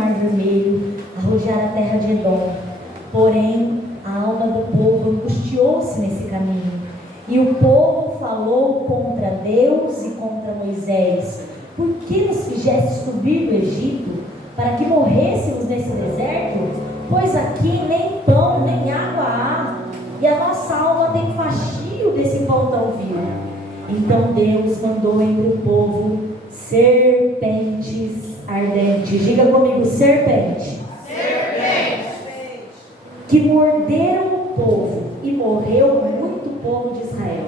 Mar Vermelho, arrojar a terra de Edom. Porém, a alma do povo angustiou-se nesse caminho. E o povo falou contra Deus e contra Moisés: por que nos fizeste subir do Egito, para que morrêssemos nesse deserto? Pois aqui nem pão, nem água há, e a nossa alma tem fastio desse pão tão vil. Então Deus mandou entre o povo serpentes ardentes. Diga comigo: serpente. Serpente. Que morderam o povo, e morreu muito povo de Israel.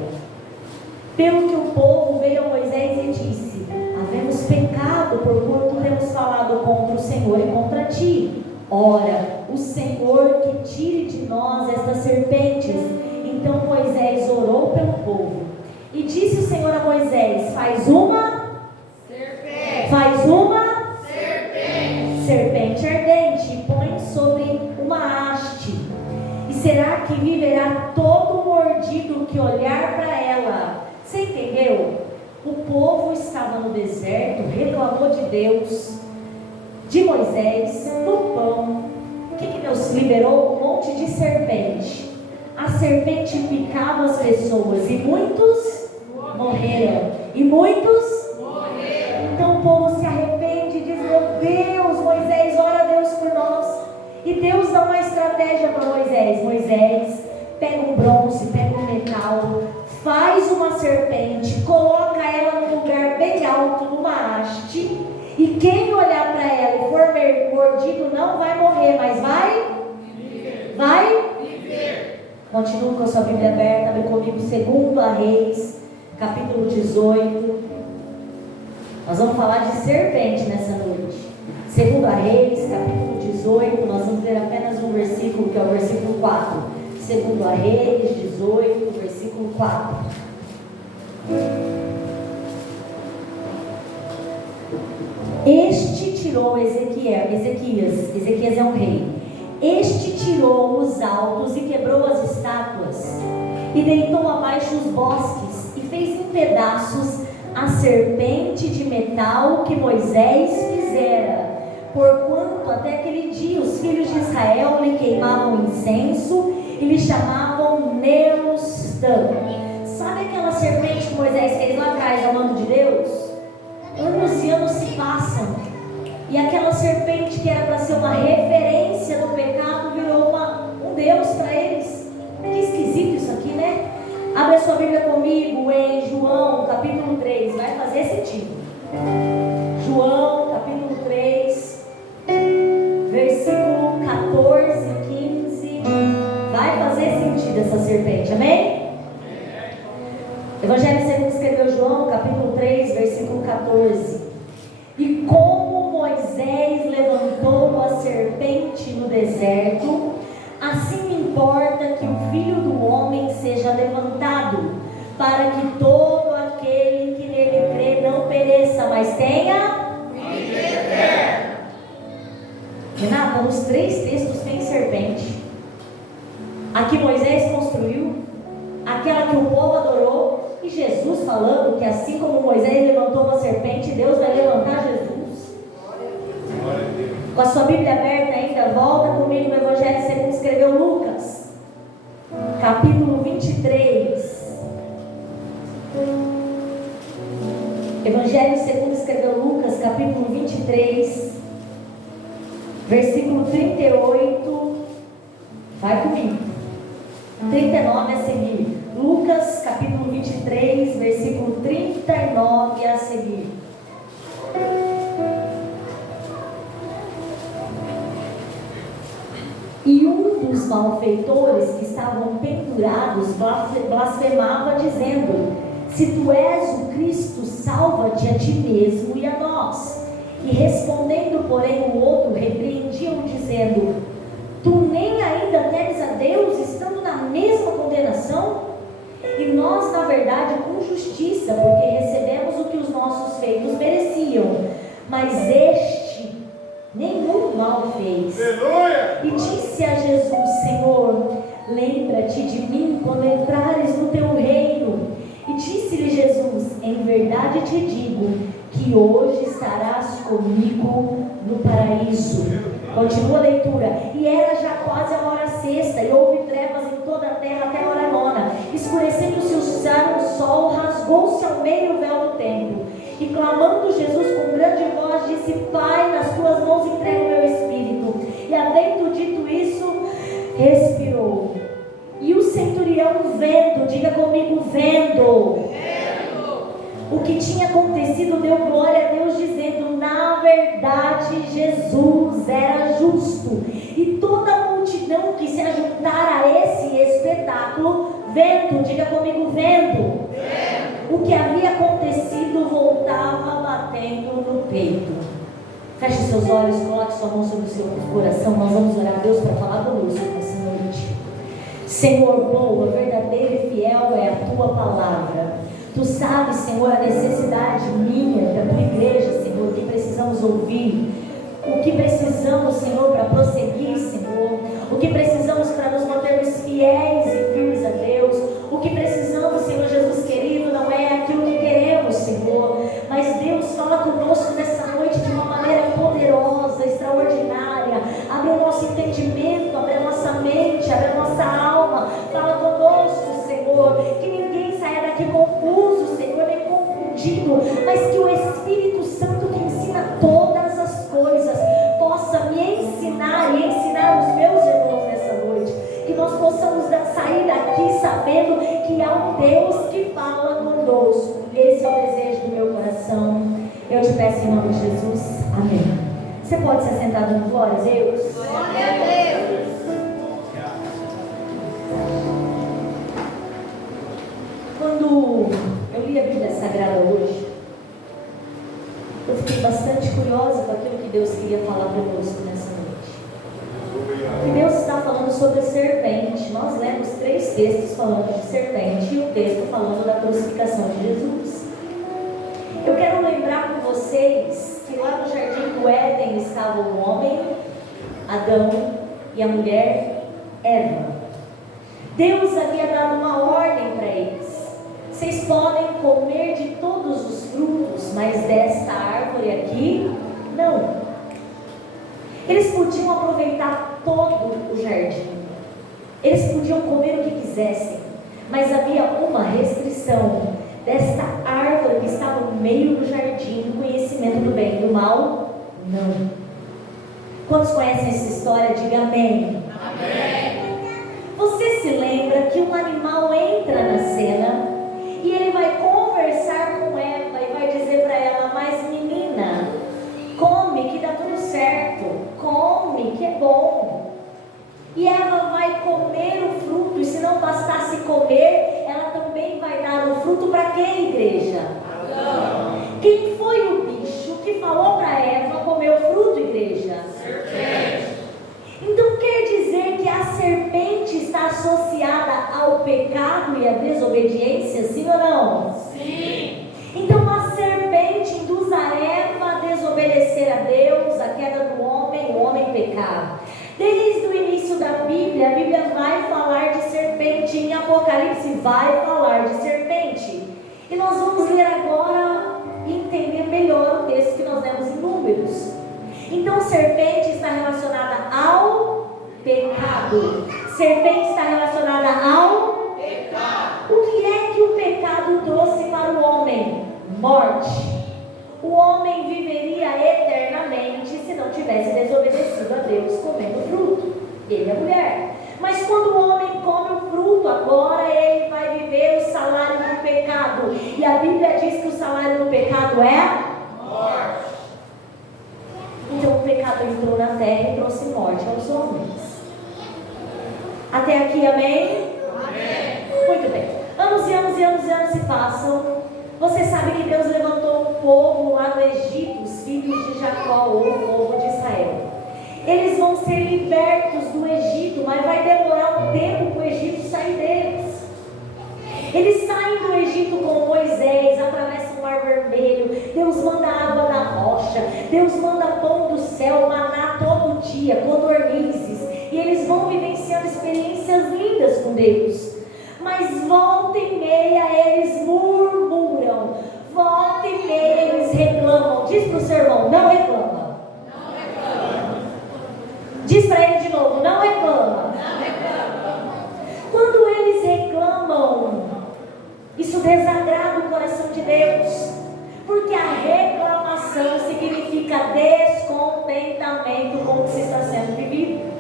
Pelo que o povo veio a Moisés e disse: havemos pecado, porquanto temos falado contra o Senhor e contra ti. Ora, o Senhor que tire de nós estas serpentes. Então Moisés orou pelo povo. E disse o Senhor a Moisés: faz uma Serpente. Faz uma Serpente. serpente ardente, e põe sobre uma haste. E será que viverá todo mordido que olhar para ela. Você entendeu? O povo estava no deserto, reclamou de Deus, de Moisés, do pão. O que Deus liberou? Um monte de serpente. A serpente picava as pessoas e muitos morreram. E muitos Morreram. Então o povo se arrepende e diz: meu Deus, Moisés, ora a Deus por nós. E Deus dá uma estratégia para Moisés. Moisés pega um bronze, pega um metal, faz uma serpente, coloca ela num lugar bem alto, numa haste, e quem olhar para ela e for mordido não vai morrer, mas vai Viver. Continua com a sua Bíblia aberta, abre comigo 2 Reis, capítulo 18. Nós vamos falar de serpente nessa noite. 2 Reis, capítulo 18, nós vamos ler apenas um versículo, que é o versículo 4. 2 Reis 18, versículo 4. Este tirou Ezequias é um rei. Este tirou os altos e quebrou as estátuas, e deitou abaixo os bosques, e fez em pedaços a serpente de metal que Moisés fizera. Porquanto até aquele dia os filhos de Israel lhe queimavam incenso e lhe chamavam Neustã. Sabe aquela serpente que Moisés fez lá atrás ao mando de Deus? Anos e anos se passam, e aquela serpente que era para ser uma referência do pecado virou um Deus para eles. Que esquisito isso aqui, né? Abre a sua Bíblia comigo em João capítulo 3, vai fazer sentido. João capítulo 3, versículo 14, 15, vai fazer sentido essa serpente, amém? Evangelho segundo escreveu João capítulo 3, versículo 14. E como Moisés levantou a serpente no deserto, assim importa que o Filho do Homem seja levantado, para que todo aquele que nele crê não pereça, mas tenha Vida eterna. Renata, nos 3 textos tem serpente. A que Moisés construiu, aquela que o povo adorou, e Jesus falando que assim como Moisés levantou uma serpente, Deus vai levantar Jesus. Com a sua Bíblia aberta ainda, volta comigo no Evangelho segundo escreveu Lucas, capítulo 23. Evangelho segundo escreveu Lucas, capítulo 23, versículo 38. Vai comigo. 39 a seguir. Lucas, capítulo 23, versículo 39 a seguir. E um dos malfeitores que estavam pendurados blasfemava, dizendo: se tu és o Cristo, salva-te a ti mesmo e a nós. E respondendo, porém, o outro repreendia-o, dizendo: tu nem ainda temes a Deus, estando na mesma condenação? E nós, na verdade, com justiça, porque recebemos o que os nossos feitos mereciam, mas este nenhum mal fez. Aleluia! E disse a Jesus: Senhor, lembra-te de mim quando entrares no teu reino. E disse-lhe Jesus: em verdade te digo que hoje estarás comigo no paraíso. Continua a leitura. E era já quase a hora sexta, e houve trevas em toda a terra até a hora nona. Escurecendo-se o sol, rasgou-se ao meio o véu do templo. E clamando Jesus com grande voz, disse: Pai, nas tuas mãos entrego o meu espírito. E havendo dito isso, respirou. E o centurião, vendo, diga comigo, vendo o que tinha acontecido, deu glória a Deus, dizendo: na verdade Jesus era justo. E toda a multidão que se ajuntara a esse espetáculo, vendo, diga comigo, vendo o que havia acontecido, voltava batendo no peito. Feche seus olhos, coloque sua mão sobre o seu coração. Nós vamos orar a Deus para falar conosco nessa noite. Senhor, boa, verdadeira e fiel é a tua palavra. Tu sabes, Senhor, a necessidade minha, da tua igreja, Senhor, o que precisamos ouvir, o que precisamos, Senhor, para prosseguir, Senhor, o que precisamos para nos mantermos fiéis e firmes a Deus, o que precisamos, Senhor Jesus querido, não é aquilo que queremos, Senhor, mas Deus fala conosco nessa noite de uma maneira poderosa, extraordinária. Abre o nosso entendimento, abre a nossa mente, abre a nossa alma, fala conosco, Senhor, que ninguém saia daqui confuso, Senhor, nem confundido, mas que o Espírito Santo que ensina todas as coisas possa me ensinar e ensinar os meus irmãos nessa noite, que nós possamos sair daqui sabendo que há um Deus que fala conosco. Esse é o desejo do meu coração. Eu te peço em nome de Jesus, amém. Você pode se assentar dando glória a Deus? Glória a Deus. Quando eu li a Bíblia Sagrada hoje, eu fiquei bastante curiosa com aquilo que Deus queria falar conosco nessa noite. E Deus está falando sobre a serpente. Nós lemos 3 textos falando de serpente e um texto falando da crucificação de Jesus. Eu quero lembrar com vocês que lá no jardim do Éden estava o homem, Adão, e a mulher, Eva. Deus havia dado uma ordem para eles: vocês podem comer de todos os frutos, mas desta árvore aqui, não. Eles podiam aproveitar todo o jardim, eles podiam comer o que quisessem, mas havia uma restrição: desta árvore que estava no meio do jardim, do conhecimento do bem e do mal, não. Quantos conhecem essa história? Diga amém. Amém. Você se lembra que um animal entra na cena e ele vai conversar com Eva e vai dizer para ela: mas menina, come que dá tudo certo, come que é bom. E Eva vai comer o fruto, e se não bastasse comer, ela também vai dar o fruto para quem, igreja? Não. Quem foi o bicho que falou para Eva comer o fruto, igreja? Serpente. Então quer dizer que a serpente está associada ao pecado e à desobediência, sim ou não? Sim. Então a serpente induz a Eva a desobedecer a Deus, a queda do homem, o homem pecar. Desde o início da Bíblia, a Bíblia vai falar de serpente. Em Apocalipse vai falar de serpente. E nós vamos ler agora e entender melhor o texto que nós lemos em Números. Então serpente está relacionada ao pecado. Serpente está relacionada ao Pecado. O que é que o pecado trouxe para o homem? Morte. O homem viveria eternamente se não tivesse desobedecido a Deus comendo fruto. Ele é a mulher. Mas quando o homem come o fruto, agora ele vai viver o salário do pecado. E a Bíblia diz que o salário do pecado é Morte. Então o pecado entrou na terra e trouxe morte aos homens. Até aqui, amém? Amém. Muito bem. Anos e anos e anos e anos se passam. Você sabe que Deus levantou um povo lá do Egito, os filhos de Jacó, ou o povo de Israel. Eles vão ser libertos do Egito, mas vai demorar um tempo para o Egito sair deles. Eles saem do Egito com Moisés, atravessam o Mar Vermelho, Deus manda água da rocha, Deus manda pão do céu, maná todo dia, codornizes, e eles vão vivenciando experiências lindas com Deus. Mas volta e meia eles murmuram, volta e meia eles reclamam. Diz para o seu irmão: não reclama. Diz para ele de novo, não reclama. Quando eles reclamam, isso desagrada o coração de Deus, porque a reclamação significa descontentamento com o que está sendo vivido.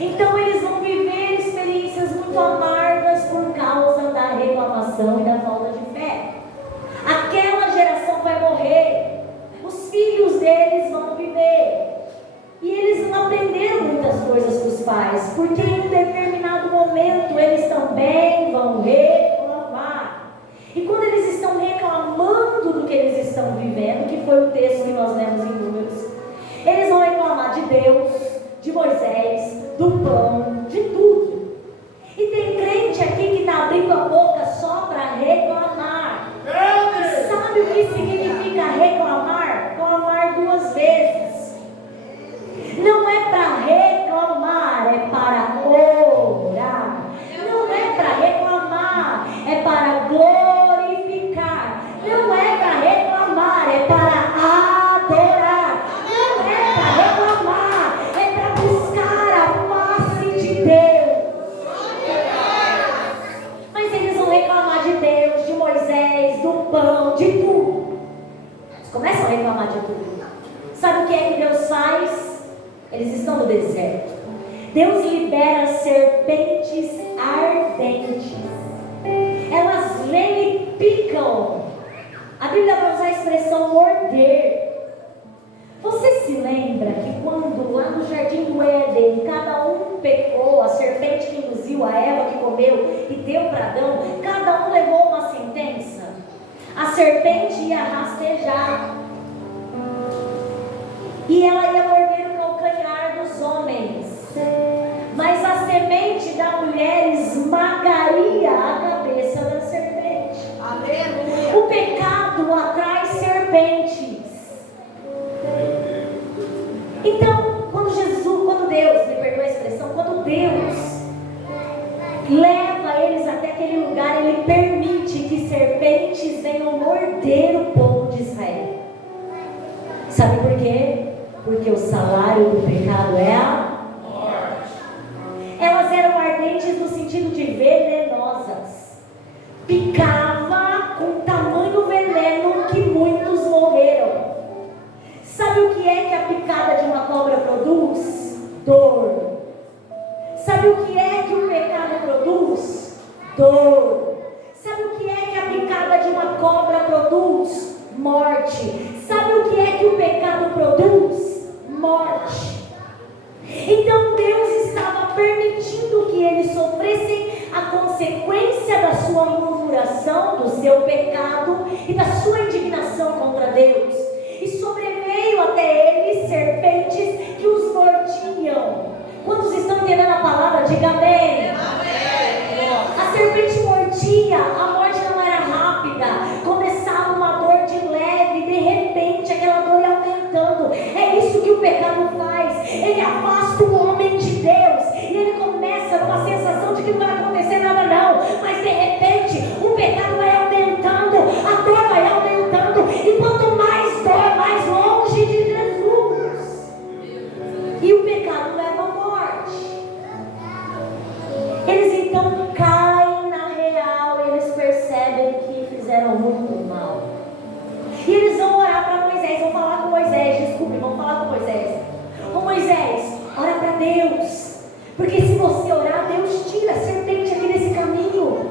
Então eles vão viver experiências muito amargas por causa da reclamação e da falta de fé. Aquela geração vai morrer, os filhos deles vão viver, e eles não aprenderam muitas coisas com os pais, porque em um determinado momento eles também vão reclamar. E quando eles estão reclamando do que eles estão vivendo, que foi o texto que nós lemos em Números, eles vão reclamar de Deus, de Moisés, do pão, de tudo. E tem crente aqui que está abrindo a boca só para reclamar. E sabe o que significa reclamar? Clamar duas vezes. Não é para reclamar, é para orar. Não é para reclamar, é para glorificar. Não é para reclamar, é para adorar. Não é para reclamar, é para buscar a face de Deus. Mas eles vão reclamar de Deus, de Moisés, do pão, de tudo. Eles começam a reclamar de tudo. Sabe o que é que Deus faz? Eles estão no deserto. Deus libera serpentes ardentes. Elas vêm e picam. A Bíblia vai usar a expressão morder. Você se lembra que quando lá no jardim do Éden, cada um pecou, a serpente que induziu a Eva que comeu e deu para Adão, cada um levou uma sentença? A serpente ia rastejar e ela ia morder o calcanhar dos homens, mas a semente da mulher esmagaria a cabeça da serpente. Aleluia. O pecado atrai serpentes. Então, quando Deus, me perdoa a expressão, quando Deus leva eles até aquele lugar, Ele permite que serpentes venham morder o povo de Israel. Sabe por quê? Porque o salário do pecado é a morte. Elas eram ardentes no sentido de venenosas. Picava com tamanho veneno que muitos morreram. Sabe o que é que a picada de uma cobra produz? Dor. Sabe o que é que o pecado produz? Dor. Sabe o que é que a picada de uma cobra produz? Morte. Sabe o que é que o pecado produz? Morte. Então Deus estava permitindo que eles sofressem a consequência da sua murmuração, do seu pecado e da sua indignação contra Deus. E sobreveio até eles serpentes que os mordiam. Quantos estão entendendo a palavra? Diga amém. A serpente mordia, a morte não era rápida, começava uma dor de leve, de repente aquela dor ia aumentando. É isso que o pecado faz, ele afasta o homem de Deus, e ele começa numa sensação de que não vai acontecer nada não, mas de repente o pecado vai aumentando, a dor vai aumentando, e quanto mais dor, mais longe de Jesus. E o pecado leva à morte. Eles então caem na real, eles percebem que fizeram muito mal. E eles vão orar para Moisés, vão falar com Moisés, desculpe, vão falar com Moisés. Ô Moisés, ora para Deus, porque se você orar, Deus tira a serpente aqui desse caminho.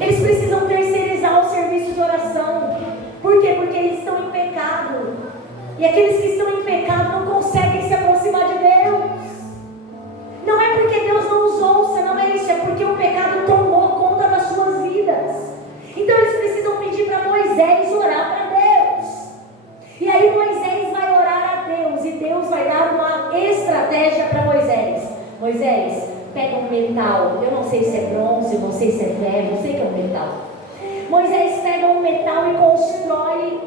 Eles precisam terceirizar o serviço de oração. Por quê? Porque eles estão em pecado. E aqueles que estão em pecado não conseguem se aproximar de Deus. Não é porque Deus não os ouça, não é isso, é porque o pecado tomou conta das suas vidas. Então eles precisam pedir para Moisés orar para Deus. E aí Moisés vai orar a Deus, e Deus vai dar uma estratégia para Moisés. Moisés, pega um metal, eu não sei se é bronze, não sei se é ferro, não sei que é um metal. Moisés pega um metal e constrói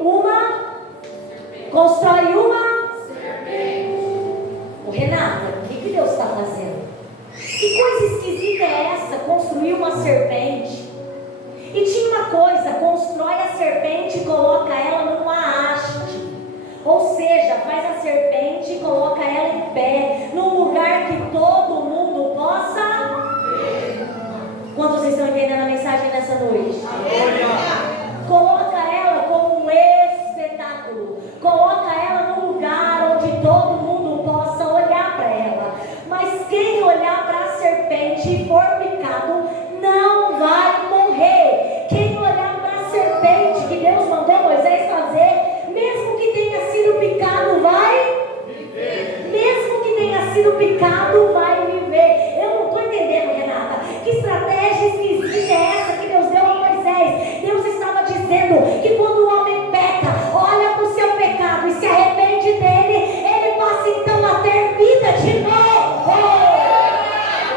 uma serpente. Ô Renata, o que Deus está fazendo? Que coisa esquisita é essa, construir uma serpente? E tinha uma coisa, constrói a serpente e coloca ela numa haste. Ou seja, faz a serpente e coloca ela em nessa noite. Coloca ela como um espetáculo. Coloca ela num lugar onde todo mundo possa olhar para ela. Mas quem olhar para a serpente e for picado, não vai morrer. Quem olhar para a serpente que Deus mandou Moisés fazer, mesmo que tenha sido picado, vai viver. Mesmo que tenha sido picado, vai viver. Eu não estou entendendo, Renata. Que estratégia esquisita é essa que Deus deu a Moisés? Deus estava dizendo que quando o homem peca, olha para o seu pecado e se arrepende dele, ele passa então a ter vida de novo.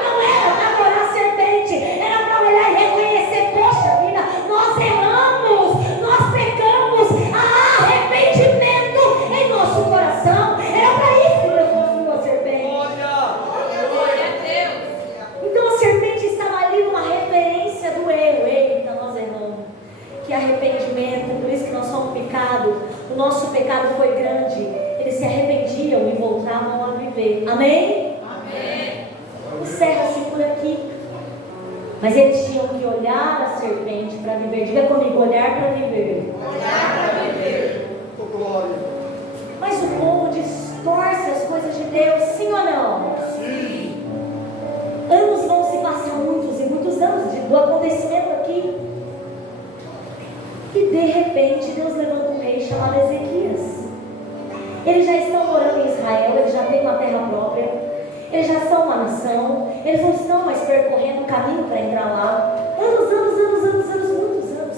Não era para adorar a serpente, era para olhar e reconhecer: poxa vida, nós erramos, nós pecamos, há arrependimento em nosso coração. Era para isso que Deus construiu a serpente. Então a serpente estava ali numa referência do erro. Eita, nós erramos. Que arrependimento, por isso que nós fomos picados. O nosso pecado foi grande. Eles se arrependiam e voltavam a viver. Amém? Amém. Encerra-se por aqui. Mas eles tinham que olhar a serpente para viver. Diga comigo: olhar para viver. Olhar para viver. Mas o povo distorce as coisas de Deus, sim ou não? Sim. Anos vão se passar, muitos e muitos anos do acontecimento aqui. E de repente Deus levanta um rei chamado Ezequias. Eles já estão morando em Israel, eles já têm uma terra própria, eles já são uma nação, eles não estão mais percorrendo o caminho para entrar lá. Muitos anos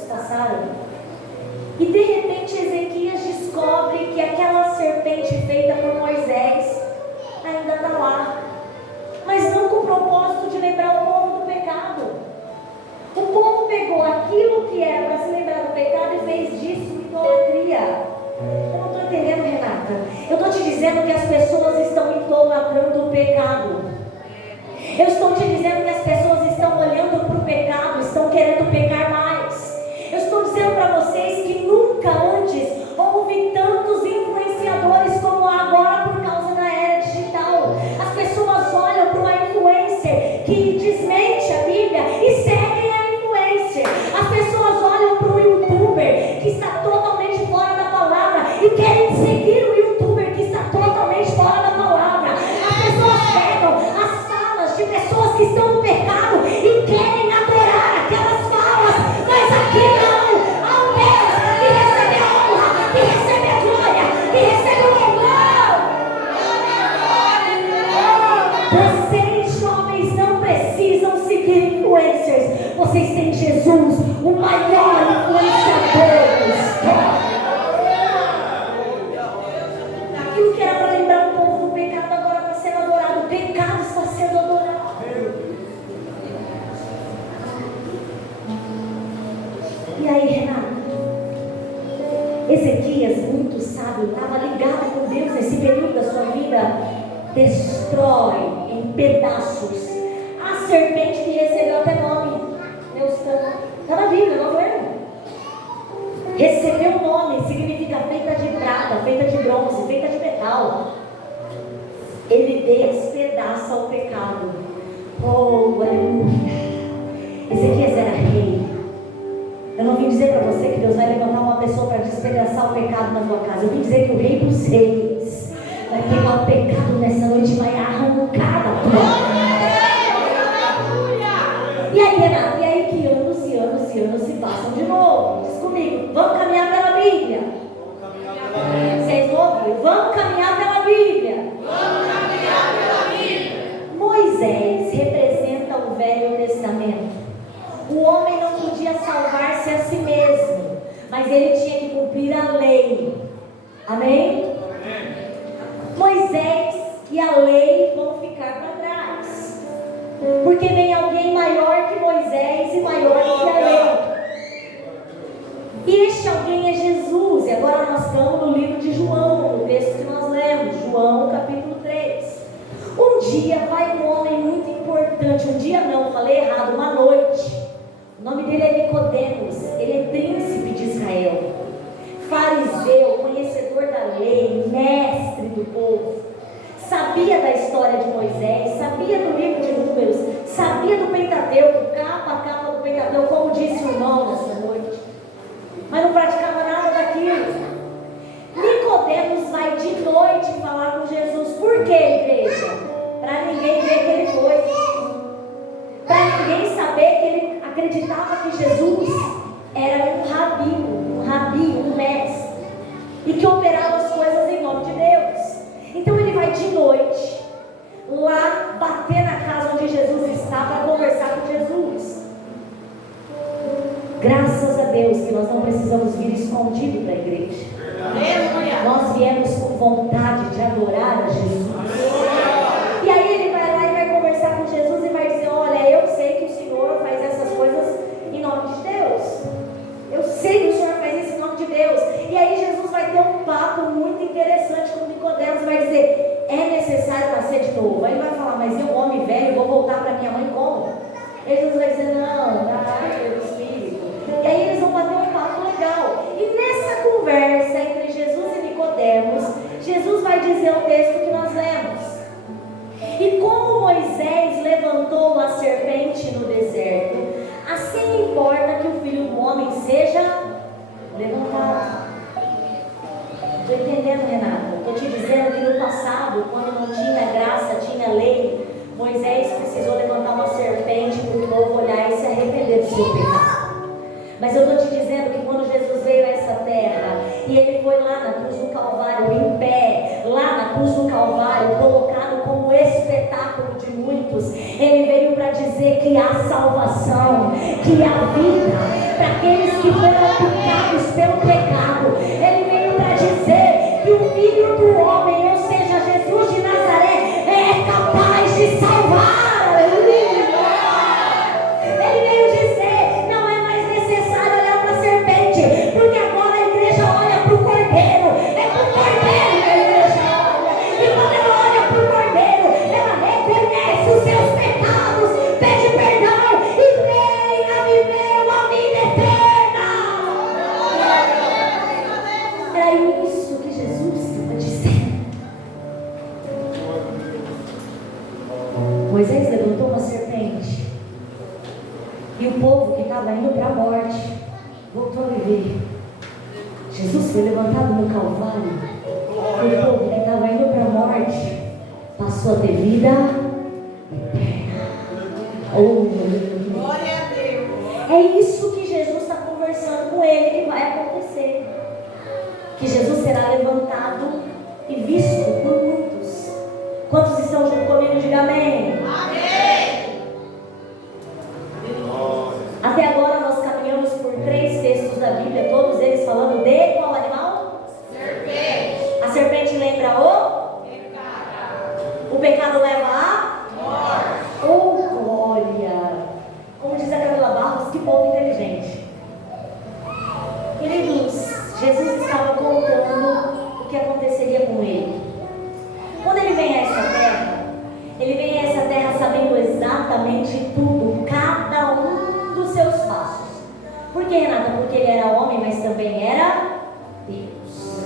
passaram. E de repente Ezequias descobre que aquela serpente feita por Moisés ainda está lá, mas não com o propósito de lembrar o povo do pecado. O povo pegou aquilo que era para se lembrar do pecado e fez disso idolatria. Eu não estou entendendo, Renata. Eu estou te dizendo que as pessoas estão idolatrando o pecado. Eu estou te dizendo que as pessoas estão olhando para o pecado, estão querendo pecar mais. Eu estou dizendo para vocês que nunca antes houve tantos influenciadores como há agora por causa da era digital. As pessoas olham para uma influencer que desmente a Bíblia e seguem a influencer. As pessoas olham para um youtuber que está totalmente fora da palavra e querem seguir o youtuber que está totalmente fora da palavra. As pessoas pegam as falas de pessoas que estão no pecado e querem adorar aquelas falas, mas aqui não. Há um Deus que recebe a honra, que recebe a glória, que recebe o louvor. Vocês jovens não precisam seguir influencers. Vocês têm Jesus, o maior influenciador da história. Aquilo que era para lembrar o povo do pecado agora está sendo adorado. O pecado está sendo adorado. E aí, Renato? Ezequias, muito sábio, estava ligado com Deus nesse período da sua vida. Destrói em pedaços a serpente que recebeu até nome. Deus está na Bíblia, não é? Recebeu nome, significa feita de prata, feita de bronze, feita de metal. Ele despedaça o pecado. Oh, aleluia. Ezequias era rei. Eu não vim dizer para você que Deus vai levantar uma pessoa para despedaçar o pecado na tua casa. Eu vim dizer que o Rei dos Reis vai pegar o pecado nessa noite e vai arrancar da tua casa. E aí, Renato, e aí que anos e anos e anos se passam de novo. Diz comigo: vamos caminhar pela Bíblia. Vocês ouviram? Vamos caminhar pela Bíblia. Vamos caminhar pela Bíblia. Moisés representa o Velho Testamento. O homem não podia salvar-se a si mesmo, mas ele tinha que cumprir a lei. Amém? Moisés e a lei vão ficar para trás, porque vem alguém maior que Moisés e maior que a lei. E este alguém é Jesus. E agora nós estamos no livro de João, no texto que nós lemos, João capítulo 3. Um dia vai um homem muito importante. Um dia não, falei errado, uma noite. O nome dele é Nicodemos. Ele é príncipe de Israel, fariseu, conhecedor da lei, mestre do povo, sabia da história de Moisés, sabia do livro de Números, sabia do Pentateuco, capa a capa do Pentateuco, como disse o irmão nessa noite, mas não praticava nada daquilo. Nicodemos vai de noite falar com Jesus. Por que, igreja? Para ninguém ver que ele foi, para ninguém saber que ele acreditava que Jesus era um rabi, um mestre, e que operava as coisas em nome de Deus. Então ele vai de noite lá bater na casa onde Jesus está para conversar com Jesus. Graças a Deus que nós não precisamos vir escondido para a igreja. Nós viemos com vontade de adorar a Jesus. E aí ele vai lá e vai conversar com Jesus e vai dizer: olha, eu sei que o Senhor faz essas coisas em nome de Deus. Eu sei que o Senhor faz isso em nome de Deus. E aí Jesus vai ter um papo muito interessante com Nicodemos e vai dizer: é necessário nascer de novo. Aí ele vai falar: mas eu, homem velho, vou voltar para minha mãe como? E Jesus vai dizer: não, pelo Espírito. E aí eles vão bater um papo legal. E nessa conversa entre Jesus e Nicodemos, Jesus vai dizer o texto que nós lemos: e como Moisés levantou a serpente no deserto, assim importa que o Filho do Homem seja levantado. Estou entendendo, Renata? Estou te dizendo que no passado, quando não tinha graça, tinha lei, Moisés precisou levantar uma serpente para o povo olhar e se arrepender do seu pecado. Mas eu estou te dizendo que quando Jesus veio a essa terra e ele foi lá na cruz do Calvário, em pé, lá na cruz do Calvário, colocado como espetáculo de muitos, ele veio para dizer que há salvação, que há vida para aqueles que foram picados pelo pecado. Ele veio para dizer que o Filho do Homem, ou seja, Jesus de Nazaré, é capaz de salvar. Ele veio dizer: não é mais necessário olhar para a serpente, porque agora a igreja olha para o Cordeiro. É para o Cordeiro que a igreja olha. E quando ela olha para o Cordeiro, ela reconhece os seus pecados, pede perdão e vem a viver uma vida eterna. Era isso que Jesus estava dizendo. Moisés levantou uma serpente e o povo que estava indo para a morte voltou a viver. Jesus foi levantado no Calvário e o povo que estava indo para a morte passou a ter vida eterna. Oh, glória a Deus. É isso que Jesus está conversando com ele que vai acontecer. Que Jesus será levantado e visto por muitos. Quantos estão junto comigo? Diga amém. Amém. Até agora nós caminhamos por 3 textos da Bíblia, todos eles falando de qual animal? Serpente. A serpente lembra o pecado. O pecado leva a morte. Oh, glória! Como diz a Camila Barros, que povo inteligente. Queridos, Jesus estava contando o que aconteceria com ele. Quando ele vem a essa terra sabendo exatamente tudo, cada um dos seus passos. Por que, Renata? Porque ele era homem, mas também era Deus.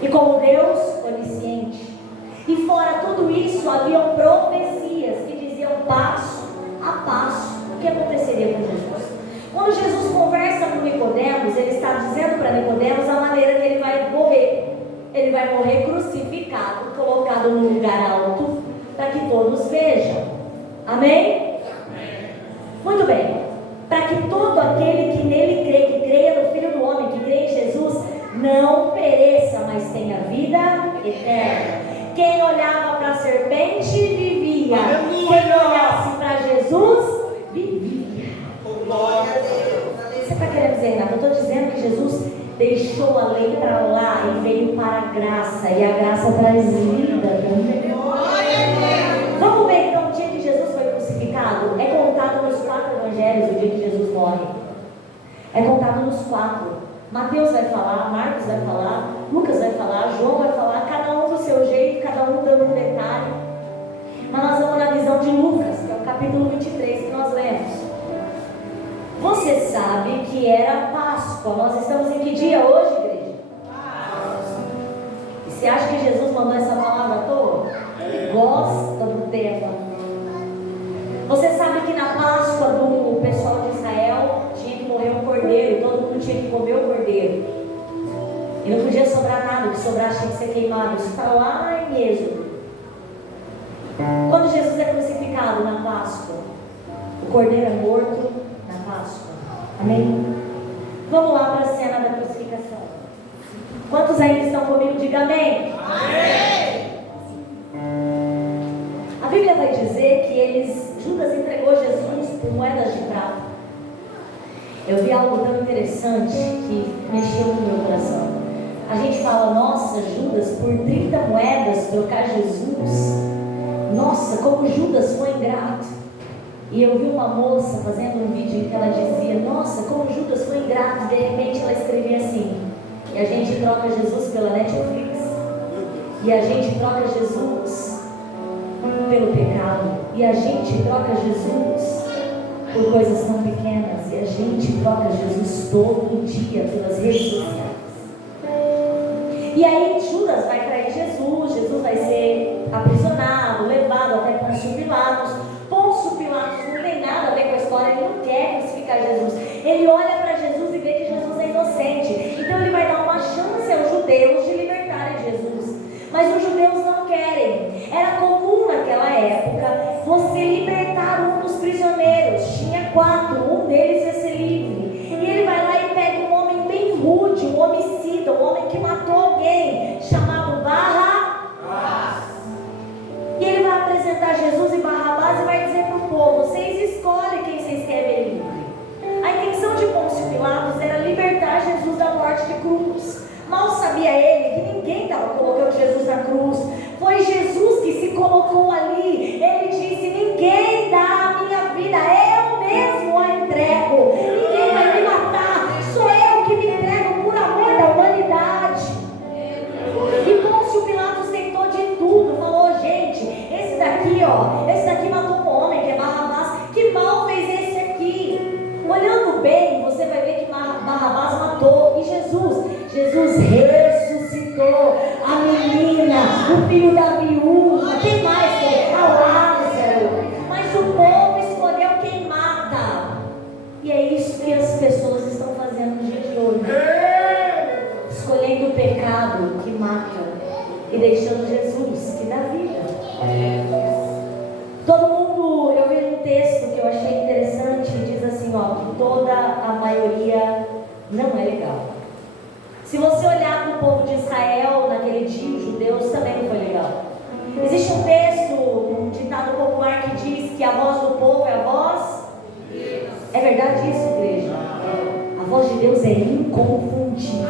E como Deus, onisciente. E fora tudo isso, haviam profecias que diziam passo a passo o que aconteceria com Jesus. Quando Jesus conversa com Nicodemos, ele está dizendo para Nicodemos a maneira que ele vai morrer. Ele vai morrer crucificado, colocado num lugar alto, para que todos vejam. Amém? Amém. Muito bem. Para que todo aquele que nele crê, que creia no Filho do Homem, que crê em Jesus, não pereça, mas tenha vida eterna. Quem olhava para a serpente, vivia. Aleluia. Quem olhasse para Jesus, vivia. Glória a Deus. Você está querendo dizer, Renato? Eu estou dizendo que Jesus deixou a lei para lá e veio para a graça. E a graça traz vida também. Vamos ver então o dia que Jesus foi crucificado. É contado nos 4 evangelhos o dia que Jesus morre. É contado nos 4. Mateus vai falar, Marcos vai falar, Lucas vai falar, João vai falar, cada um do seu jeito, cada um dando um detalhe. Mas nós vamos na visão de Lucas, que é o capítulo 23 que nós lemos. Você sabe que era Páscoa. Nós estamos em que dia hoje, igreja? E você acha que Jesus mandou essa palavra à toa? gosta do tema. Você sabe que na Páscoa do pessoal de Israel tinha que morrer um cordeiro, todo mundo tinha que comer o cordeiro. E não podia sobrar nada, o que sobrasse tinha que ser queimado. Isso está lá em Êxodo. Quando Jesus é crucificado na Páscoa, o cordeiro é morto na Páscoa. Amém? Vamos lá para a cena da crucificação. Quantos ainda estão comigo? Diga amém. Amém. A Bíblia vai dizer que Judas entregou Jesus por moedas de prata. Eu vi algo tão interessante que mexeu no meu coração. A gente fala, nossa, Judas, por 30 moedas trocar Jesus. Nossa, como Judas foi ingrato. E eu vi uma moça fazendo um vídeo em que ela dizia, nossa, como Judas foi ingrato. De repente ela escrevia assim, e a gente troca Jesus pela Netflix. E a gente troca Jesus pelo pecado. E a gente troca Jesus por coisas tão pequenas. E a gente troca Jesus todo dia pelas redes sociais. E aí Judas vai trair Jesus. Jesus vai ser aprisionado, levado até Pôncio Pilatos. Pôncio Pilatos não tem nada a ver com a história. Ele não quer crucificar Jesus. Ele olha para Jesus e vê que Jesus é inocente. Então ele vai dar uma chance aos judeus de libertarem Jesus. Mas os judeus não querem. Era comum naquela época você libertar um dos prisioneiros. Tinha 4, um deles ia ser livre. E ele vai lá e pega um homem bem rude, um homicida, um homem que matou alguém, chamado Barrabás. E ele vai apresentar Jesus e Barrabás e vai dizer para o povo, vocês escolhem quem vocês querem ver livre. A intenção de Pôncio Pilatos era libertar Jesus da morte de cruz. Mal sabia ele que ninguém estava colocando Jesus na cruz. Foi Jesus que se colocou ali. Ele disse, ninguém dá a minha vida, eu mesmo a entrego. Ninguém vai me matar, sou eu que me entrego por amor da humanidade. E Pôncio Pilatos tentou de tudo. Falou, gente, esse daqui matou um homem que é Barrabás. Que mal fez esse aqui? Olhando bem, você vai ver que Barrabás matou. E Jesus ressuscitou a menina, o filho da viúva. Tem mais que ele? Lázaro. Mas o povo escolheu quem mata. E é isso que as pessoas estão fazendo no dia de hoje. Escolhendo o pecado que mata e deixando Jesus que dá vida. Todo mundo, eu vi um texto que eu achei interessante, diz assim, que toda a maioria não é legal. Se você olhar para o povo de Israel naquele dia, os judeus também não foi legal. Existe um texto, um ditado popular que diz que a voz do povo é a voz. É verdade isso, igreja? A voz de Deus é inconfundível.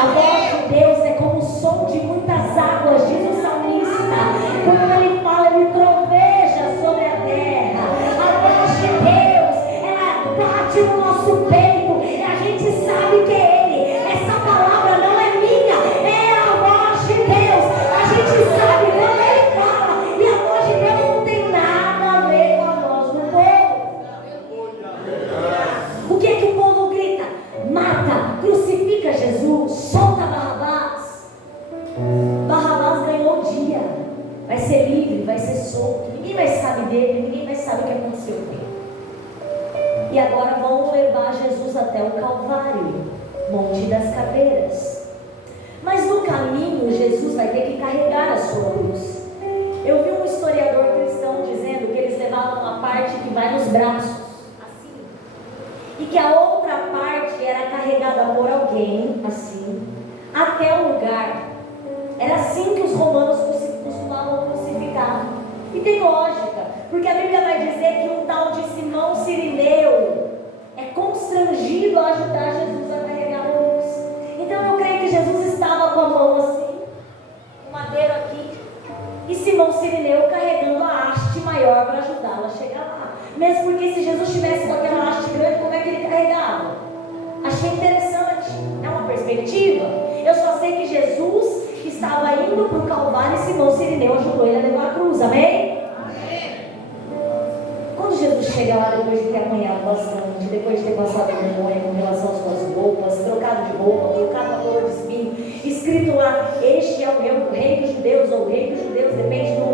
A voz de Deus é como o som de muitas águas, diz o salmista. Quando ele fala, ele troveja sobre a terra. A voz de Deus, ela bate no nosso peito e a gente sabe que é Ele. Essa palavra não é minha, é a voz de Deus. A gente sabe quando Ele fala e a voz de Deus não tem nada a ver com a voz do povo. O que é que o povo grita? Mata, crucifica Jesus, solta Barrabás. Barrabás ganhou o dia, vai ser livre, vai ser solto. Ninguém mais sabe dele, ninguém mais sabe o que aconteceu com ele. E agora vão levar Jesus até o Calvário, Monte das Caveiras. Mas no caminho Jesus vai ter que carregar a sua cruz. Eu vi um historiador cristão dizendo que eles levavam uma parte que vai nos braços, assim, e que a outra parte era carregada por alguém, assim, até o lugar. Era assim que os romanos costumavam crucificar. E tem lógica, porque a Bíblia vai dizer que um tal de Simão Cirineu é constrangido a ajudar Jesus a carregar a cruz. Então eu creio que Jesus estava com a mão assim, o madeiro aqui, e Simão Cirineu carregando a haste maior para ajudá-lo a chegar lá. Mesmo porque se Jesus estivesse com aquela haste grande, como é que ele carregava? Achei interessante, é uma perspectiva. Eu só sei que Jesus estava indo para o Calvário e Simão Cirineu ajudou ele a levar a cruz, amém? Quando Jesus chega lá, depois de ter apanhado bastante, depois de ter passado vergonha com relação às suas roupas, trocado de roupa, colocado uma coroa de espinho, escrito lá, este é o rei dos judeus, ou o rei dos judeus, depende do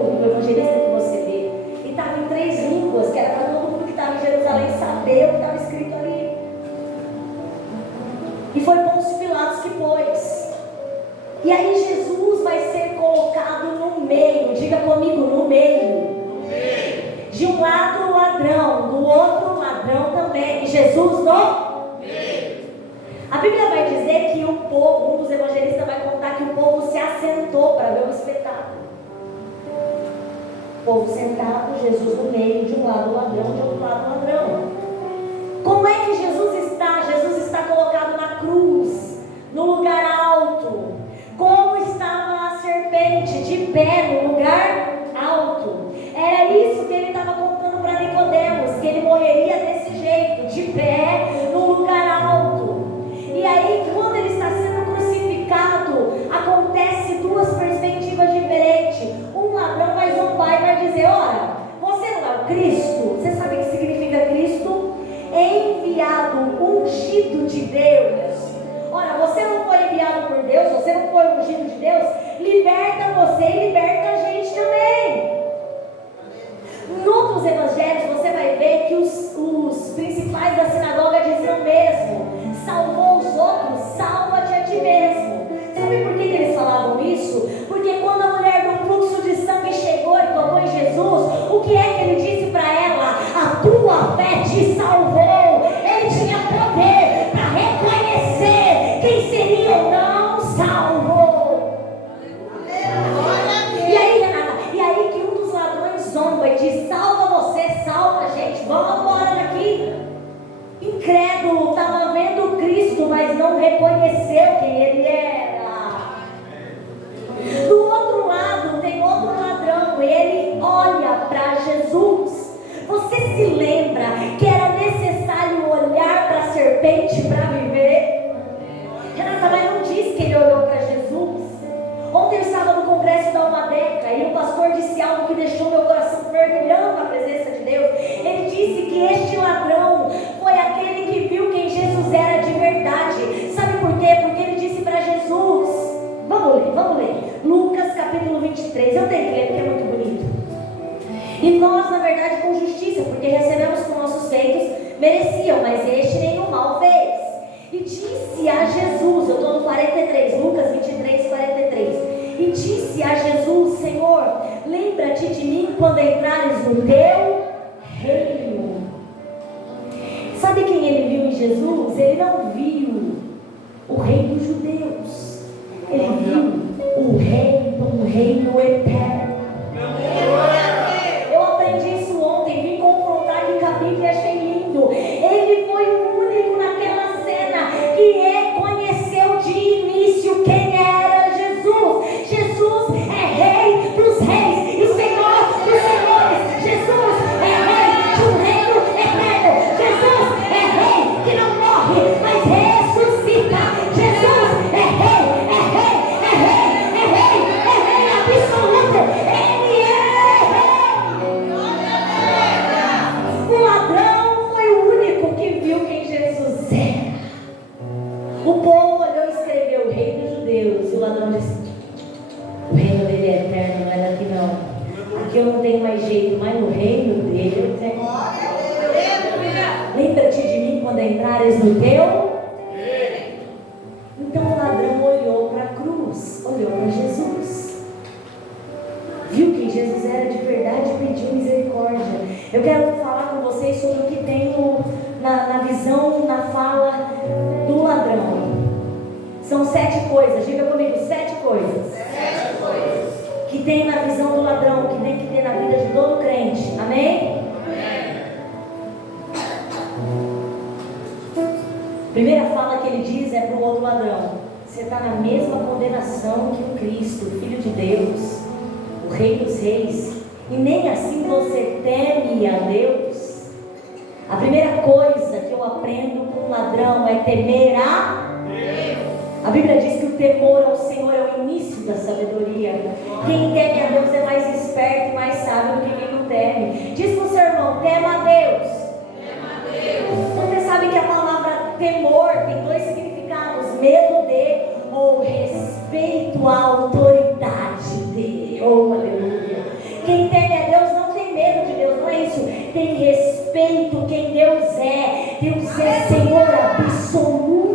Jesus no A Bíblia vai dizer que o povo, um dos evangelistas vai contar que o povo se assentou para ver o espetáculo. O povo sentado, Jesus no meio, de um lado o ladrão, de outro lado o ladrão. Como é que Jesus está? Jesus está colocado na cruz, no lugar alto. Como estava a serpente? De pé, no lugar alto. Era isso que ele estava contando para Nicodemos, que ele morreria desse jeito, de pé, no lugar alto. E aí, quando ele está sendo crucificado, acontece duas perspectivas diferentes. Um ladrão vai zombar e vai dizer: ora, você não é o Cristo? Você sabe o que significa Cristo? Enviado, ungido de Deus. Ora, você não foi enviado por Deus, você não foi ungido de Deus, liberta você e liberta a gente também. Em outros evangelhos você vai ver que os principais da sinagoga diziam mesmo: salvou os outros, salva-te a ti mesmo. Sabe por que eles falavam isso? Porque quando a mulher do fluxo de sangue chegou e tocou em Jesus, o que é que ele disse para ela? A tua fé te salvou. Ele tinha poder para reconhecer quem seria ou não salvo. E aí, Renata, e aí que um dos ladrões zomba e diz: salva você, salva a gente, vamos embora daqui. Incrédulo, estava vendo Cristo, mas não reconheceu quem ele era. Do outro lado tem outro ladrão, ele olha para Jesus. Você se lembra que era necessário olhar para a serpente para viver? Renata, mas não diz que ele olhou para Jesus. Ontem eu estava no congresso da Almadeca e o pastor disse algo que deixou meu coração fervilhando na presença de Deus. Ele disse que este ladrão foi aquele que viu quem Jesus era de verdade. Sabe por quê? Porque ele disse para Jesus, vamos ler. Lucas capítulo 23, eu tenho que ler porque é muito bonito. E nós, na verdade, com justiça, porque recebemos com nossos feitos, mereciam, mas este nenhum mal fez. E disse a Jesus, eu estou no 43, Lucas 23, 43. E disse a Jesus: Senhor, lembra-te de mim quando entrares no teu reino. Sabe quem ele viu em Jesus? Ele não viu o rei dos judeus. Ele viu o rei do reino eterno. Eu aprendi isso ontem, vim confrontar aqui com a Bíblia e achei lindo. Ele foi o único naquela cena que reconheceu de início quem era Jesus. Jesus é rei dos reis e senhor dos senhores. Jesus é rei de um reino eterno. Jesus é rei que não morre, mas ressuscita. Jesus é rei, é rei, é rei, é rei, é rei absoluto. Ele é rei. O ladrão foi o único que viu quem Jesus era. O povo olhou e escreveu: o rei dos judeus. E o ladrão disse: o reino dele é eterno, não é daqui não. Aqui eu não tenho mais jeito, mas no reino dele eu tenho. Lembra-te de mim quando entrares no teu. Então o ladrão olhou para a cruz, olhou para Jesus, viu quem Jesus era de verdade e pediu misericórdia. Eu quero falar com vocês sobre o que tem na visão, na fala do ladrão. São 7 coisas, diga comigo, 7 coisas. 7 coisas. Que tem na visão do ladrão, que tem que ter na vida de todo crente. Amém? Primeira fala que ele diz é para o outro ladrão: você está na mesma condenação que o Cristo, o Filho de Deus, o Rei dos Reis, e nem assim você teme a Deus. A primeira coisa que eu aprendo com o ladrão é temer a Deus. A Bíblia diz que o temor ao Senhor é o início da sabedoria. Quem teme a Deus é mais esperto e mais sábio do que quem não teme. Diz para o seu irmão: tema a Deus. Você sabe que a palavra temor tem 2 significados: medo de ou respeito à autoridade de. Oh, aleluia. Quem teme a Deus não tem medo de Deus, não é isso. Tem respeito quem Deus é. Deus é Senhor absoluto.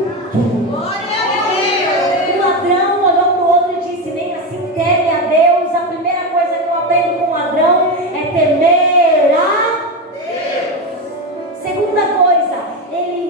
O ladrão olhou para o outro e disse: nem assim teme a Deus. A primeira coisa que eu aprendo com o ladrão é temer a Deus. Segunda coisa, ele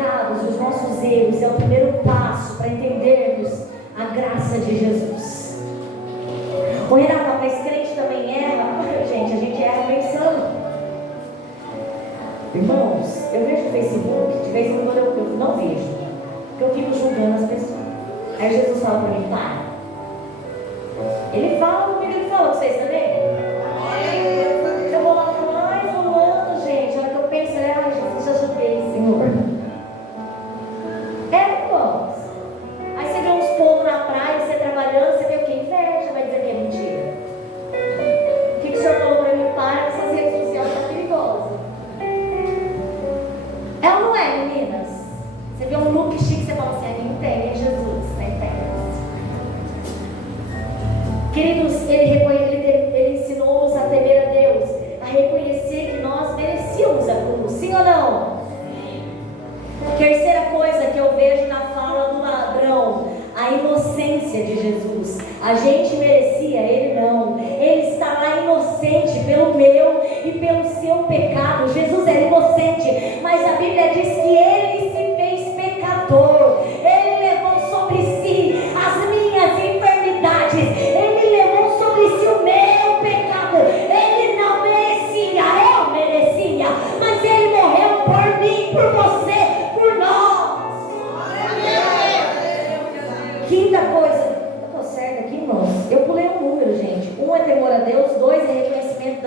pecados, os nossos erros é o primeiro passo para entendermos a graça de Jesus. O Renata, mas crente também erra? Gente, a gente erra pensando. Irmãos, eu vejo no Facebook, de vez em quando eu não vejo, porque eu fico julgando as pessoas. Aí Jesus fala para mim, para. Ele fala comigo, ele fala com vocês também? Eu vou lá e falo, ai, fulano, gente, a hora que eu penso, ai, Jesus, já julguei, Senhor. Irmãos. Aí você vê uns povos na praia, você trabalhando, você vê o que? Inveja, vai dizer que é mentira. O que o Senhor falou para mim? Para, essas redes sociais estão perigosas. É ou não é, meninas? Você vê um look chique, você fala assim, não tem, é Jesus, não tem. Queridos, ele ensinou-nos a temer a Deus, a reconhecer que nós merecíamos a cruz, sim ou não? Terceira coisa que eu vejo na fala do ladrão, a inocência de Jesus. A gente merecia, ele não. Ele está lá inocente pelo meu e pelo seu pecado. Jesus era inocente, mas a Bíblia diz que ele se fez pecador. Ele levou sobre si as minhas enfermidades. Ele levou sobre si o meu pecado. Ele não merecia, eu merecia, mas ele morreu por mim, por você, por nós. Quinta coisa, eu estou certa aqui, irmãos? Eu pulei um número, gente. 1 é temor a Deus, 2 é reconhecimento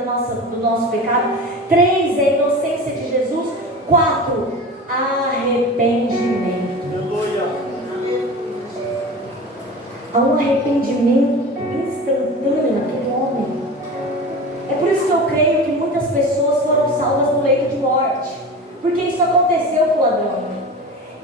do nosso pecado, 3 é a inocência de Jesus, 4, arrependimento. Há um arrependimento instantâneo naquele homem. É por isso que eu creio que muitas pessoas foram salvas no leito de morte, porque isso aconteceu com o ladrão.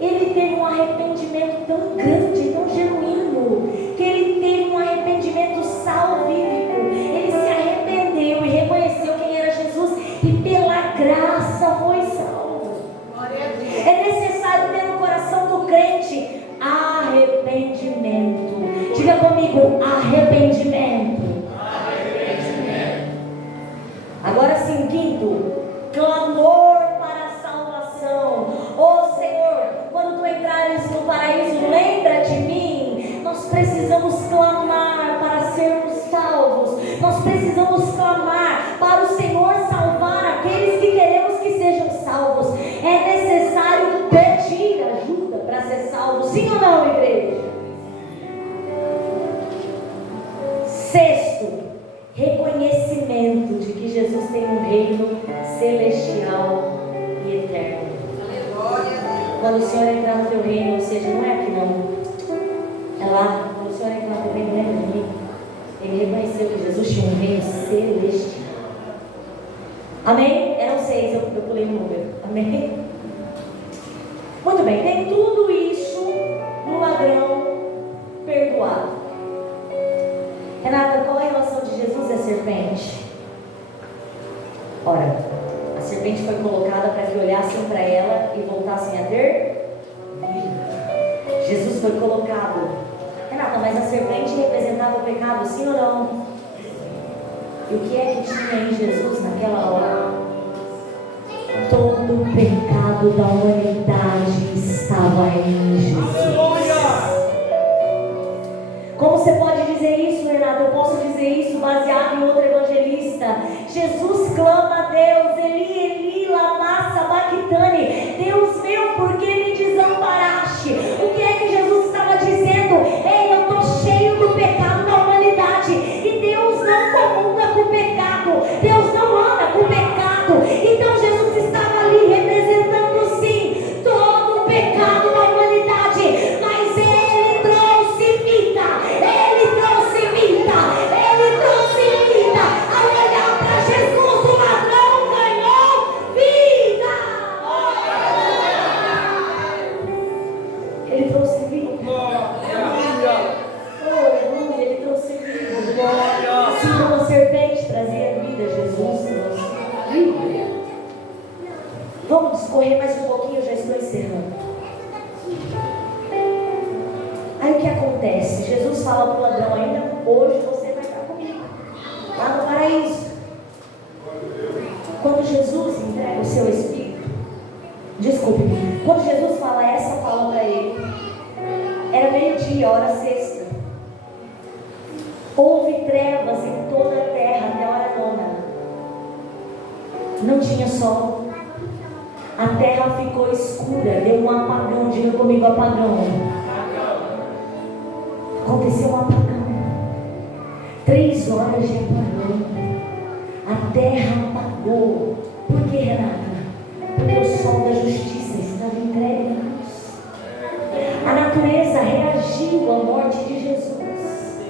Ele teve um arrependimento tão grande, tão genuíno, que ele teve um arrependimento salvífico. Ele se arrependeu e reconheceu quem era Jesus, e pela graça foi salvo. É necessário ter no coração do crente arrependimento. Diga comigo, arrependimento. Agora sim, quinto, clamor para a salvação. Ô Senhor, quando tu entrares no paraíso, lembra de mim. Nós precisamos clamar para sermos salvos. Nós precisamos clamar para o Senhor salvar aqueles que queremos que sejam salvos. É necessário pedir ajuda para ser salvo, sim ou não, igreja? Sexto, reconhecimento de que Jesus tem um reino celestial e eterno. Quando o Senhor entrar no teu reino, ou seja, não é aqui não, é lá. Quando o Senhor entrar no teu reino, lembra de mim? Ele reconheceu que Jesus tinha um reino celestial. Amém? Eram 6, eu pulei o número. Amém? Muito bem, tem tudo isso no ladrão perdoado. Renata, qual é a relação de Jesus e a serpente? Ora, a serpente foi colocada para que olhassem para ela e voltassem a ter vida. Jesus foi colocado. Renata, mas a serpente representava o pecado, sim ou não? E o que é que tinha em Jesus naquela hora? Todo o pecado da humanidade estava em Jesus. Como você pode dizer isso, Renata? Eu posso dizer isso baseado em outro evangelista. Jesus clama a Deus, Eli, Eli, lama sabachthani. Deus meu, por que me desamparaste? O que é que Jesus estava dizendo? Ei, eu estou cheio do pecado da humanidade. E Deus não comunga com o pecado. Deus não anda com o pecado. Então Jesus estava ali representando sim todo o pecado da humanidade. Mas Ele trouxe vida. Ele trouxe vida. Ele trouxe vida. Ao olhar para Jesus, o ladrão ganhou vida. Ele trouxe vida. Aleluia, ele trouxe vida. Assim como a serpente trazia vida, Jesus trouxe vida. Vamos discorrer mais um pouquinho, eu já estou encerrando. Aí o que acontece? Jesus fala para o ladrão ainda, hoje você vai estar comigo, lá no paraíso. Quando Jesus entrega o seu Espírito, Desculpe, quando Jesus fala essa fala para ele, era meio-dia, hora sexta. Houve trevas em toda a terra até a hora nona. Não tinha sol. A terra ficou escura, deu um apagão. Diga comigo, apagão. Aconteceu um apagão. 3 horas de apagão. A terra apagou. Por que, Renata? Porque o sol da justiça estava entregue na cruz. A natureza reagiu à morte de Jesus.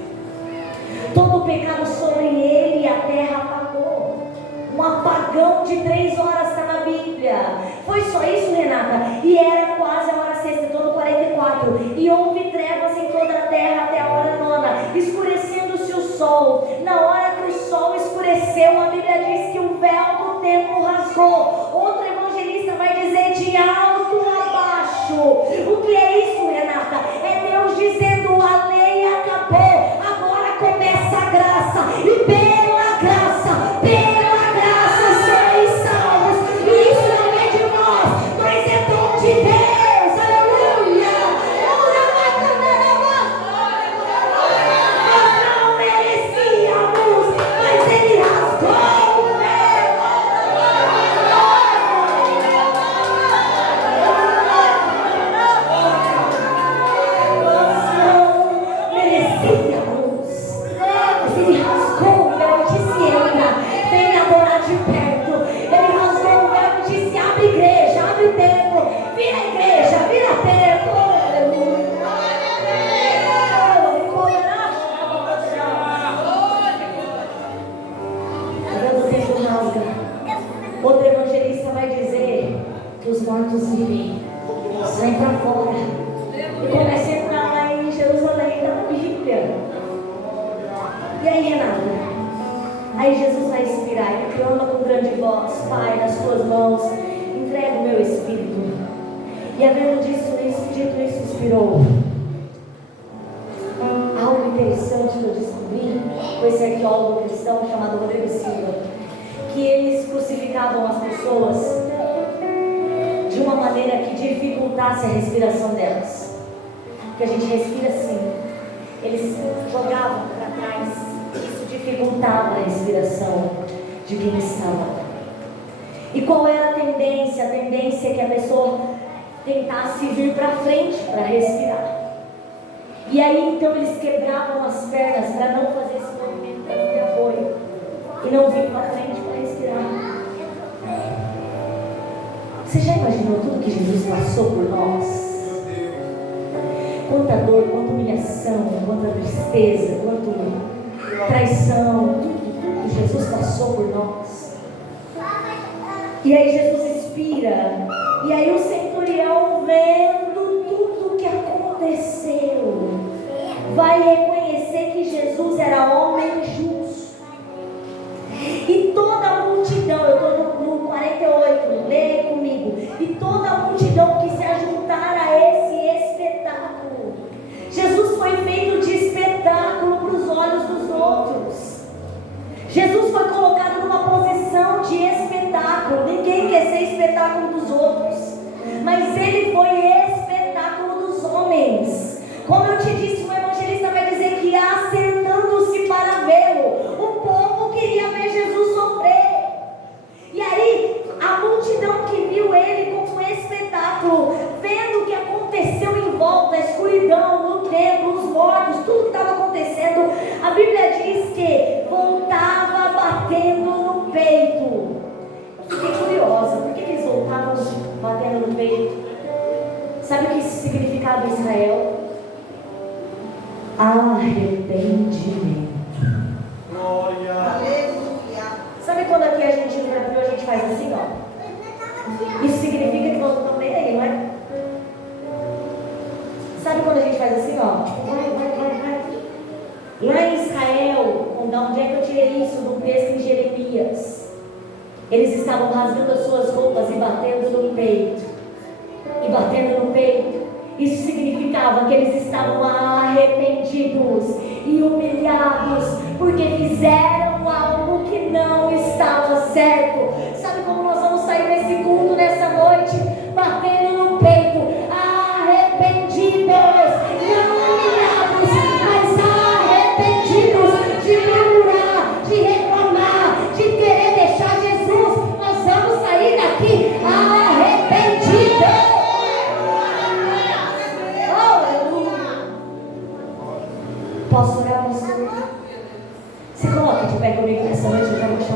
Todo o pecado sobre ele e a terra apagou. Um apagão de 3 horas está na Bíblia. Foi só isso, Renata? E era quase a hora sexta, todo 44. E houve trevas em toda a terra até a hora nona, escurecendo-se o sol. Na hora que o sol escureceu, a Bíblia diz que o véu do templo rasgou. Outro evangelista vai dizer de alto a baixo. O que é isso, Renata? É Deus dizendo: a lei acabou, agora começa a graça. E pela graça sois salvos. E isso não é de nós, mas é dom de Deus. Aleluia. Nós não merecíamos, mas Ele rasgou o véu. Não merecíamos, mas Ele rasgou o véu e disse: entra, vem adorar de perto. Ele rasgou o véu e disse: abre igreja, abre templo, vira igreja, vira templo. Aleluia. Quando o templo rasga, outro evangelista vai dizer que os mortos vivem, saem para fora e começam a entrar lá em Jerusalém, da Bíblia. E aí, Renata? Aí Jesus vai expirar, ele clama com grande voz: Pai, nas tuas mãos entrego o meu espírito. E havendo dito isso, expirou. Algo interessante que eu descobri com esse arqueólogo cristão chamado Rodrigo Silva, que eles crucificavam as pessoas de uma maneira que dificultasse a respiração delas. Porque a gente respira assim. Eles jogavam para trás. Isso dificultava a respiração de quem estava. E qual era a tendência? A tendência é que a pessoa tentasse vir para frente para respirar. E aí então eles quebravam as pernas para não fazer esse movimento, para não ter apoio. E não vir para frente para respirar. Você já imaginou tudo que Jesus passou por nós? Quanta dor, quanta humilhação, quanta tristeza, quanta traição, tudo Jesus passou por nós. E aí Jesus expira. E aí o centurião, vendo tudo o que aconteceu, vai reconhecer que Jesus era homem justo. E toda a multidão, eu estou no 48, leia comigo. E toda a multidão que se ajuntar a esse espetáculo. Jesus foi feito de espetáculo para os olhos dos outros. Jesus foi colocado numa posição de espetáculo. Ninguém quer ser espetáculo dos outros, mas Ele foi espetáculo dos homens. Como eu te disse, o evangelista vai dizer que assentando-se para vê-lo, o povo queria ver Jesus sofrer. E aí, a multidão que viu Ele como um espetáculo, vendo o que aconteceu em volta, a escuridão, o templo, os mortos, tudo que estava acontecendo, a Bíblia diz que voltava batendo no peito. Fiquei curiosa, por que eles voltavam batendo no peito? Sabe o que isso significava em Israel? Arrependimento. Glória. Aleluia. Sabe quando aqui a gente no Brasil a gente faz assim, ó? Isso significa que nós não estamos nem aí, não é? Sabe quando a gente faz assim, ó? Tipo, vai. Lá em Israel, onde é que eu tirei isso? Do texto em Jeremias. Eles estavam rasgando as suas roupas e batendo no peito. E batendo no peito. Isso significava que eles estavam arrependidos e humilhados, porque fizeram algo que não estava certo. Sabe como nós vamos sair desse culto nessa noite?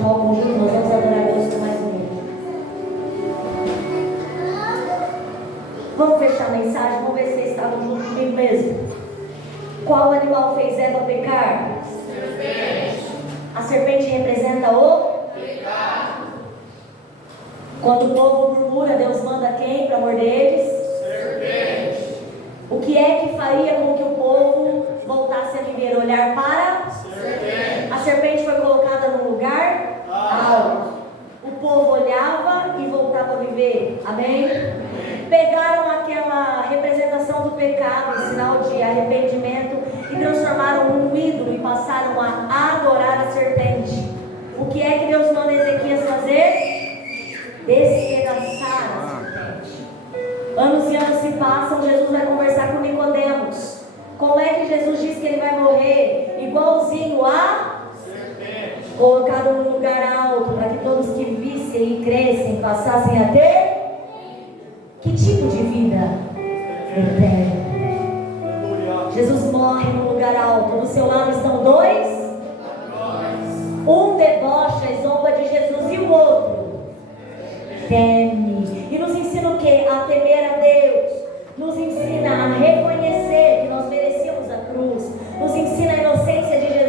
chamar o conjunto, nós vamos adorar a Deus com mais um minuto. Vamos fechar a mensagem, vamos ver se vocês estavam juntos comigo mesmo. Qual animal fez Eva pecar? Serpente. A serpente representa o Pecado. Quando o povo murmura, Deus manda quem para morder eles? Serpente. O que é que faria com que o povo voltasse a viver? Olhar para? Serpente. A serpente foi colocada num lugar alto. O povo olhava e voltava a viver. Amém? Pegaram aquela representação do pecado, em sinal de arrependimento, e transformaram num ídolo e passaram a adorar a serpente. O que é que Deus manda Ezequias fazer? Despedaçar a serpente. Anos e anos se passam, Jesus vai conversar com Nicodemos. Como é que Jesus diz que ele vai morrer? Igualzinho a Serpente. colocado num lugar alto, para que todos que vissem e crescem passassem a ter que tipo de vida? Eterna. Aleluia. Jesus morre num lugar alto. Do seu lado estão dois. Um debocha e zomba de Jesus e o outro teme. E nos ensina o que? A temer a Deus. Nos ensina a reconhecer que nós merecíamos a cruz. Nos ensina a inocência de Jesus.